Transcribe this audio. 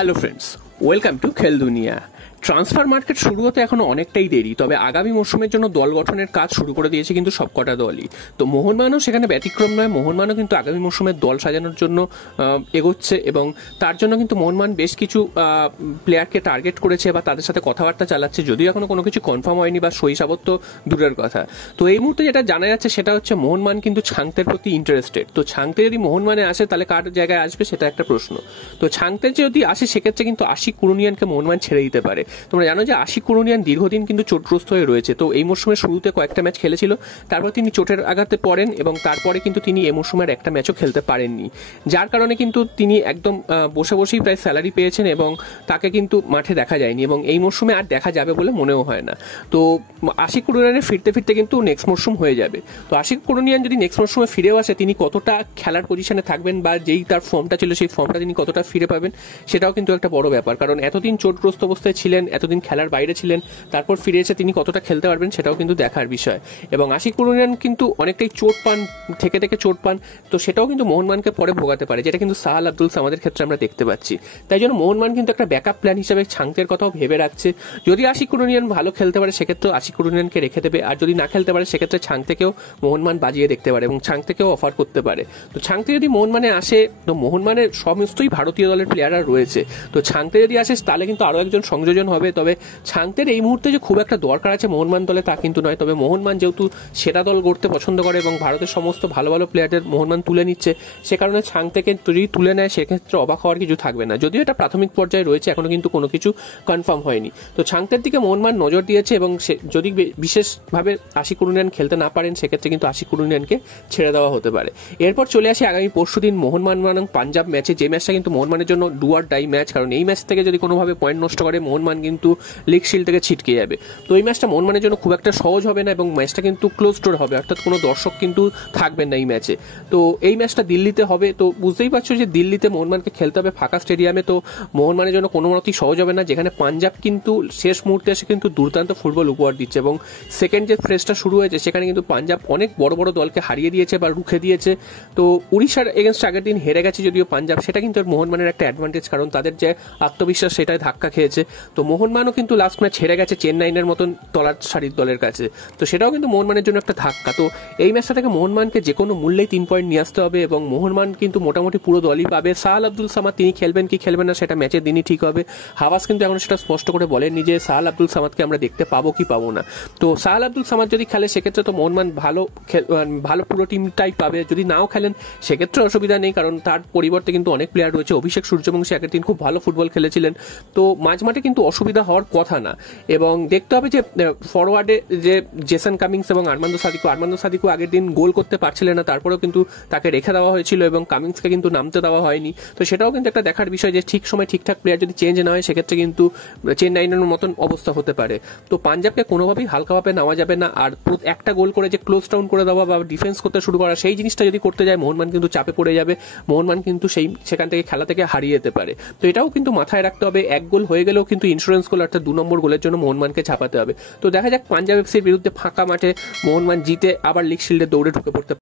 Hello friends, welcome to খেল দুনিয়া। Transfer market শুরু হতে এখনো অনেকটাই দেরি, তবে আগামী মরশুমের জন্য দল গঠনের কাজ শুরু করে দিয়েছে কিন্তু সবকটা দলই। তো মোহনবাগানও সেখানে ব্যতিক্রম নয়। মোহনবাগানও কিন্তু আগামী মরশুমের দল সাজানোর জন্য এগোচ্ছে এবং তার জন্য কিন্তু মোহনবাগান বেশ কিছু প্লেয়ারকে টার্গেট করেছে বা তাদের সাথে কথাবার্তা চালাচ্ছে, যদিও এখনো কোনো কিছু কনফার্ম হয়নি বা সই সাবত্য দূরের কথা। তো এই মুহূর্তে যেটা জানা যাচ্ছে সেটা হচ্ছে মোহনবাগান কিন্তু ছাংতের প্রতি ইন্টারেস্টেড। তো ছাংতে যদি মোহনবাগানে আসে তাহলে কার জায়গায় আসবে সেটা একটা প্রশ্ন। তো ছাংতে যদি আসে সেক্ষেত্রে কিন্তু আশিক কুরুনিয়ানকে মোহনবাগান ছেড়ে দিতে পারে। তোমরা জানো যে আশিক কুরুনিয়ান দীর্ঘদিন কিন্তু চোটগ্রস্ত হয়ে রয়েছে। তো এই মরশুমের শুরুতে কয়েকটা ম্যাচ খেলেছিল, তারপর তিনি চোটের আঘাতে পড়েন এবং তারপরে কিন্তু তিনি এই মরশুমের একটা ম্যাচও খেলতে পারেননি, যার কারণে কিন্তু তিনি একদম বসে বসেই প্রায় স্যালারি পেয়েছেন এবং তাকে কিন্তু মাঠে দেখা যায়নি এবং এই মরশুমে আর দেখা যাবে বলে মনেও হয় না। তো আশিক কুরুনিয়ানের ফিরতে ফিরতে কিন্তু নেক্সট মরশুম হয়ে যাবে। তো আশিক কুরুনিয়ান যদি নেক্সট মরশুমে ফিরেও আসে, তিনি কতটা খেলার পজিশনে থাকবেন বা যেই তার ফর্মটা ছিল সেই ফর্মটা তিনি কতটা ফিরে পাবেন সেটাও কিন্তু একটা বড় ব্যাপার, কারণ এতদিন চোটগ্রস্ত অবস্থায় ছিলেন, এতদিন খেলার বাইরে ছিলেন, তারপর ফিরে এসে তিনি কতটা খেলতে পারবেন সেটাও কিন্তু দেখার বিষয়। এবং আশিক কুরুনিয়ান কিন্তু অনেকটাই চোট পান, থেকে চোট পান, তো সেটাও কিন্তু মোহনবাগানকে পরে ভোগাতে পারে, যেটা কিন্তু সাহাল আব্দুল সামাদের ক্ষেত্রে আমরা দেখতে পাচ্ছি। তাই জন্য মোহনবাগান কিন্তু একটা ব্যাকআপ প্ল্যান হিসেবে ছাংতের কথাও ভেবে রাখছে। যদি আশিক কুরুনিয়ান ভালো খেলতে পারে সেক্ষেত্রে আশিক কুরুনিয়ানকে রেখে দেবে, আর যদি না খেলতে পারে সেক্ষেত্রে ছাংতেকেও মোহনবাগান বাজিয়ে দেখতে পারে এবং ছাংতেকেও অফার করতে পারে। তো ছাংতে যদি মোহনবাগানে আসে, তো মোহনবাগানের সমস্তই ভারতীয় দলের প্লেয়াররা রয়েছে, তো ছাংতে যদি আসে তাহলে কিন্তু আরও একজন সংযোজন হবে। তবে ছাংতের এই মুহূর্তে যে খুব একটা দরকার আছে মোহনবাগান দলে তা কিন্তু নয়। তবে মোহনবাগান যেহেতু সেরা দল গড়তে পছন্দ করে এবং ভারতের সমস্ত ভালো ভালো প্লেয়ারদের মোহনবাগান তুলে নিচ্ছে, সে কারণে ছাংতেকে যদি তুলে নেয় সেক্ষেত্রে অবাক হওয়ার কিছু থাকবে না, যদিও এটা প্রাথমিক পর্যায়ে রয়েছে, এখনো কিন্তু কোনো কিছু কনফার্ম হয়নি। তো ছাংতের দিকে মোহনবাগান নজর দিয়েছে এবং যদি বিশেষভাবে আশিক কুরুনিয়ান খেলতে না পারেন সেক্ষেত্রে কিন্তু আশিক কুরুনিয়ানকে ছেড়ে দেওয়া হতে পারে। এরপর চলে আসে আগামী পরশুদিন মোহনবাগান এবং পাঞ্জাব ম্যাচে, যে ম্যাচটা কিন্তু মোহনবাগানের জন্য ডু অর ডাই ম্যাচ, কারণ এই ম্যাচ থেকে যদি কোনোভাবে পয়েন্ট নষ্ট করে মোহনবাগান কিন্তু লিগ শিল্ড থেকে ছিটকে যাবে। তো এই ম্যাচটা মোহনবাগানের জন্য খুব একটা সহজ হবে না এবং ম্যাচটা কিন্তু ক্লোজ ডোর হবে, অর্থাৎ কোনো দর্শক কিন্তু থাকবেন না এই ম্যাচে। তো এই ম্যাচটা দিল্লিতে হবে, তো বুঝতেই পারছো যে দিল্লিতে মোহনবাগানকে খেলতে হবে ফাঁকা স্টেডিয়ামে, তো মোহনবাগানের জন্য কোনো মতেই সহজ হবে না, যেখানে পাঞ্জাব কিন্তু শেষ মুহূর্তে এসে কিন্তু দুর্দান্ত ফুটবল উপহার দিচ্ছে এবং সেকেন্ড যে ফ্রেজটা শুরু হয়েছে সেখানে কিন্তু পাঞ্জাব অনেক বড় বড় দলকে হারিয়ে দিয়েছে বা রুখে দিয়েছে। তো উড়িষ্যার এগেনস্ট আগের দিন হেরে গেছে যদিও পাঞ্জাব, সেটা কিন্তু মোহনবাগানের একটা অ্যাডভান্টেজ, কারণ তাদের যে আত্মবিশ্বাস সেটাই ধাক্কা খেয়েছে। তো মোহনবাগানও কিন্তু লাস্ট ম্যাচ হেরে গেছে চেন্নাইনের মতন তলার সারির দলের কাছে, তো সেটাও কিন্তু মোহনবাগানের জন্য একটা ধাক্কা। তো এই ম্যাচটা থেকে মোহনবাগানকে যে কোনো মূল্যেই 3 পয়েন্ট নিয়ে আসতে হবে এবং মোহনবাগান কিন্তু মোটামুটি পুরো দলই পাবে। সাহাল আব্দুল সামাদ তিনি খেলবেন কি খেলবেন না সেটা ম্যাচের দিনই ঠিক হবে। হাওয়াস কিন্তু এখন সেটা স্পষ্ট করে বলেননি যে সাহাল আব্দুল সামাদকে আমরা দেখতে পাবো কি পাবো না। তো সাহাল আব্দুল সামাদ যদি খেলে সেক্ষেত্রে তো মোহনবাগান ভালো পুরো টিমটাই পাবে, যদি নাও খেলেন সেক্ষেত্রে অসুবিধা নেই, কারণ তার পরিবর্তে কিন্তু অনেক প্লেয়ার রয়েছে। অভিষেক সূর্যবংশী আগের দিন খুব ভালো ফুটবল খেলেছিলেন, তো মাঝমাঠে কিন্তু অসুবিধা হওয়ার কথা না। এবং দেখতে হবে যে ফরওয়ার্ডে যে জেসন কামিংস এবং আর্মান্দো সাদিকো আগের দিন গোল করতে পারছিলেন না, তারপরেও কিন্তু তাকে রেখে দেওয়া হয়েছিল এবং কামিংসকে কিন্তু নামতে দেওয়া হয়নি। তো সেটাও কিন্তু একটা দেখার বিষয় যে ঠিক সময় ঠিকঠাক প্লেয়ার যদি চেঞ্জ না হয় সেক্ষেত্রে কিন্তু চেন্নাইনের মতন অবস্থা হতে পারে। তো পাঞ্জাবকে কোনোভাবেই হালকাভাবে নেওয়া যাবে না, আর একটা গোল করে যে ক্লোজ ডাউন করে দেওয়া বা ডিফেন্স করতে শুরু করা সেই জিনিসটা যদি করতে যায় মোহনবাগান কিন্তু চাপে পড়ে যাবে, মোহনবাগান কিন্তু সেখান থেকে খেলা থেকে হারিয়ে যেতে পারে। তো এটাও কিন্তু মাথায় রাখতে হবে, এক গোল হয়ে গেলেও কিন্তু ইন্স্যুরেন্স গোল অর্থাৎ 2 নম্বর গোলের জন্য মোহনবাগানকে ছাপাতে হবে। তো দেখা যাক পাঞ্জাব এফসির বিরুদ্ধে ফাঁকা মাঠে মোহনবাগান জিতে আবার লিগ শিল্ডে দৌড়ে ঢুকে পড়তে